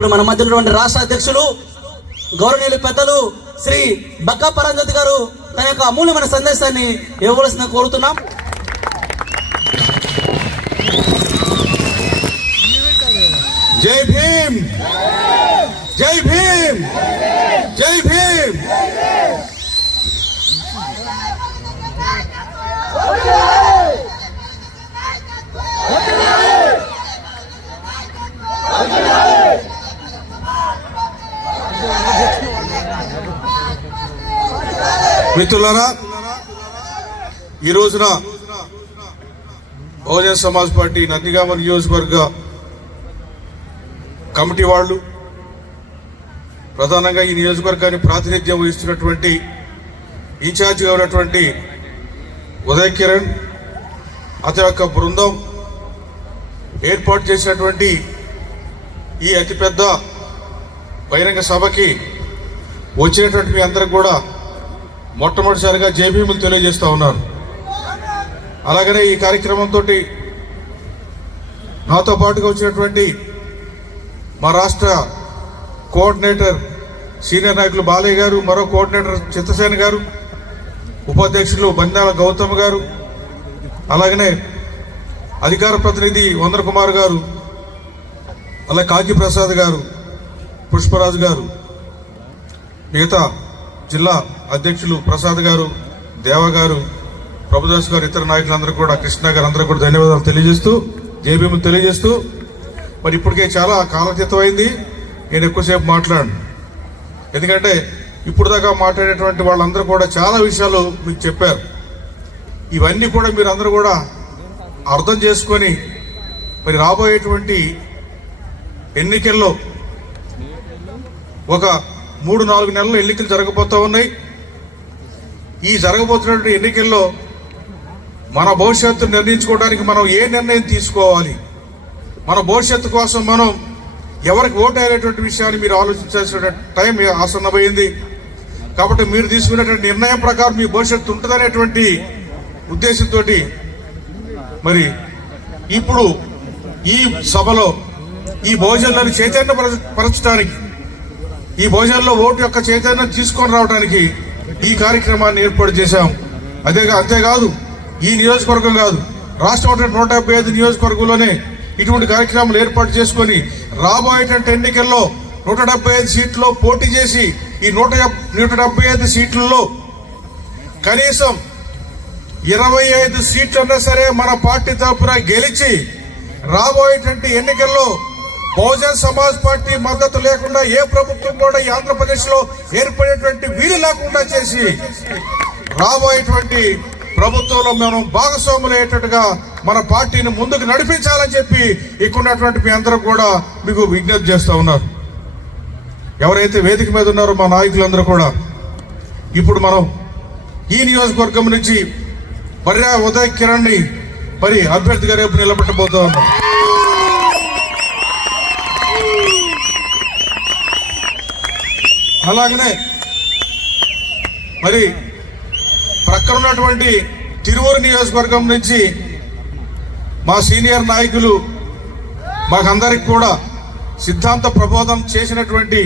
మన మధ్య ఉన్నటువంటి రాష్ట్ర అధ్యక్షులు గౌరవనీయులు పెద్దలు శ్రీ బక్కా పరంజ్యోతి గారు తన యొక్క అమూల్యమైన సందేశాన్ని ఇవ్వవలసిన కోరుతున్నాం. జై భీమ్, జై భీమ్, జై భీమ్. మిత్రులారా, ఈ రోజున బహుజన సమాజ్ పార్టీ నందిగామ నియోజకవర్గ కమిటీ వాళ్ళు, ప్రధానంగా ఈ నియోజకవర్గాన్ని ప్రాతినిధ్యం వహిస్తున్నటువంటి ఇన్ఛార్జిగా ఉన్నటువంటి ఉదయ్ కిరణ్, అతని యొక్క బృందం ఏర్పాటు చేసినటువంటి ఈ అతిపెద్ద బహిరంగ సభకి వచ్చినటువంటి మీ అందరికి కూడా మొట్టమొదటిసారిగా జై భీములు తెలియజేస్తా ఉన్నాను. అలాగనే ఈ కార్యక్రమంతో నాతో పాటుగా వచ్చినటువంటి మా రాష్ట్ర కోఆర్డినేటర్ సీనియర్ నాయకులు బాలయ్య గారు, మరో కోఆర్డినేటర్ చిత్తసేన గారు, ఉపాధ్యక్షులు బందాల గౌతమ్ గారు, అలాగనే అధికార ప్రతినిధి వందన కుమార్ గారు, అలాగే కాకి ప్రసాద్ గారు, పుష్పరాజు గారు, మిగతా జిల్లా అధ్యక్షులు ప్రసాద్ గారు, దేవ గారు, ప్రభుదాస్ గారు, ఇతర నాయకులందరూ కూడా, కృష్ణ గారు, అందరూ కూడా ధన్యవాదాలు తెలియజేస్తూ, జై భీములు తెలియజేస్తూ, మరి ఇప్పటికే చాలా కాలతీతం అయింది. నేను ఎక్కువసేపు మాట్లాడను, ఎందుకంటే ఇప్పుడు దాకా మాట్లాడేటువంటి వాళ్ళందరూ కూడా చాలా విషయాలు మీకు చెప్పారు. ఇవన్నీ కూడా మీరు అందరూ కూడా అర్థం చేసుకొని మరి రాబోయేటువంటి ఎన్నికల్లో ఒక 3-4 నెలలు ఎన్నికలు జరగబోతూ ఉన్నాయి. ఈ జరగబోతున్నటువంటి ఎన్నికల్లో మన భవిష్యత్తు నిర్ణయించుకోవడానికి మనం ఏ నిర్ణయం తీసుకోవాలి, మన భవిష్యత్తు కోసం మనం ఎవరికి ఓటు అయ్యేటువంటి విషయాన్ని మీరు ఆలోచించాల్సిన టైం ఆసన్నమైంది. కాబట్టి మీరు తీసుకునేటువంటి నిర్ణయం ప్రకారం మీ భవిష్యత్తు ఉంటుందనేటువంటి ఉద్దేశంతో మరి ఇప్పుడు ఈ సభలో ఈ భోజనాలను చైతన్యపరచడానికి, ఈ భోజనంలో ఓటు యొక్క చైతన్యం తీసుకొని రావడానికి ఈ కార్యక్రమాన్ని ఏర్పాటు చేశాం. అంతేకాదు, ఈ నియోజకవర్గం కాదు, రాష్ట్రం 175 నియోజకవర్గంలోనే ఇటువంటి కార్యక్రమాలు ఏర్పాటు చేసుకొని రాబోయేటువంటి ఎన్నికల్లో 175 సీట్లలో పోటీ చేసి ఈ 175 సీట్లలో కనీసం 25 సీట్లన్నా సరే మన పార్టీ తరఫున గెలిచి రాబోయేటువంటి ఎన్నికల్లో బహుజన సమాజ్ పార్టీ మద్దతు లేకుండా ఏ ప్రభుత్వం కూడా ఈ ఆంధ్రప్రదేశ్ లో ఏర్పడేటువంటి వీలు లేకుండా చేసి రాబోయేటువంటి ప్రభుత్వంలో మనం భాగస్వాములయ్యేటట్టుగా మన పార్టీని ముందుకు నడిపించాలని చెప్పి ఇక్కడున్నటువంటి మీ అందరూ కూడా మీకు విజ్ఞప్తి చేస్తా ఉన్నారు. ఎవరైతే వేదిక మీద ఉన్నారో మా నాయకులందరూ కూడా ఇప్పుడు మనం ఈ నియోజకవర్గం నుంచి బర్రె ఉదయ్ కిరణ్ ని మరి అభ్యర్థిగా రేపు నిలబెట్టబోతా ఉన్నాం. అలాగనే మరి ప్రక్కన ఉన్నటువంటి తిరువూరు నియోజకవర్గం నుంచి మా సీనియర్ నాయకులు మాకందరికి కూడా సిద్ధాంత ప్రబోధం చేసినటువంటి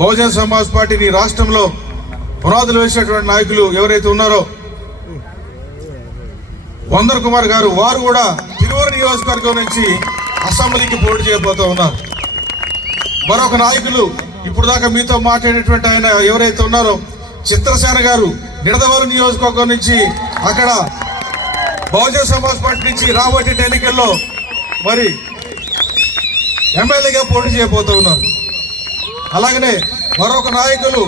బహుజన సమాజ్ పార్టీని రాష్ట్రంలో పునాదులు వేసినటువంటి నాయకులు ఎవరైతే ఉన్నారో వందన కుమార్ గారు, వారు కూడా తిరువూరు నియోజకవర్గం నుంచి అసెంబ్లీకి పోటీ చేయబోతూ ఉన్నారు. మరొక నాయకులు ఇప్పుడు దాకా మీతో మాట్లాడేటువంటి ఆయన ఎవరైతే ఉన్నారో చిత్రసేన గారు, నిడదవోలు నియోజకవర్గం నుంచి, అక్కడ బహుజన సమాజ్ పార్టీ నుంచి రాబోయే ఎన్నికల్లో మరి ఎమ్మెల్యేగా పోటీ చేయబోతూ ఉన్నారు. అలాగనే మరొక నాయకులు,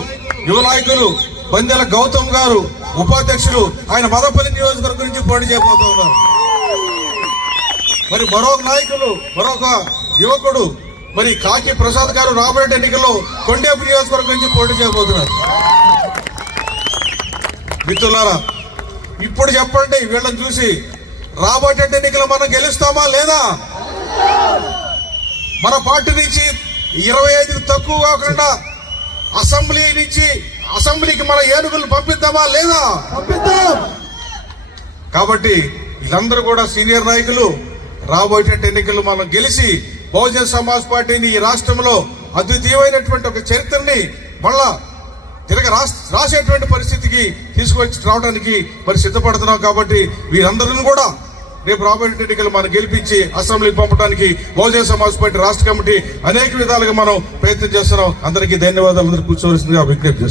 యువ నాయకులు బందెల గౌతమ్ గారు, ఉపాధ్యక్షులు, ఆయన మదపల్లి నియోజకవర్గం నుంచి పోటీ చేయబోతూ ఉన్నారు. మరి మరొక నాయకులు, మరొక యువకుడు మరి కాకి ప్రసాద్ గారు రాబోయే ఎన్నికల్లో కొండేపు నియోజకవర్గం నుంచి పోటీ చేయబోతున్నారు. మిత్రులారా, ఇప్పుడు చెప్పండి, వీళ్ళని చూసి రాబోయే ఎన్నికలు మనం గెలుస్తామా లేదా? మన పార్టీ నుంచి 25 తక్కువ కాకుండా అసెంబ్లీకి మన ఏనుగులు పంపిద్దామా లేదా? పంపిద్దాం. కాబట్టి వీళ్ళందరూ కూడా సీనియర్ నాయకులు రాబోయే ఎన్నికలు మనం గెలిచి బహుజన సమాజ్ పార్టీని ఈ రాష్ట్రంలో అద్వితీయమైనటువంటి ఒక చరిత్రని మళ్ళా తిరగ రాసేటువంటి పరిస్థితికి తీసుకొచ్చి రావడానికి మరి సిద్ధపడుతున్నాం. కాబట్టి వీరందరిని కూడా రేపు రాబోయే ఎన్నికలు మనం గెలిపించి అసెంబ్లీకి పంపడానికి బహుజన సమాజ్ పార్టీ రాష్ట్ర కమిటీ అనేక విధాలుగా మనం ప్రయత్నం చేస్తున్నాం. అందరికీ ధన్యవాదాలు. అందరూ కూర్చోవలసిందిగా విజ్ఞప్తి చేస్తున్నాం.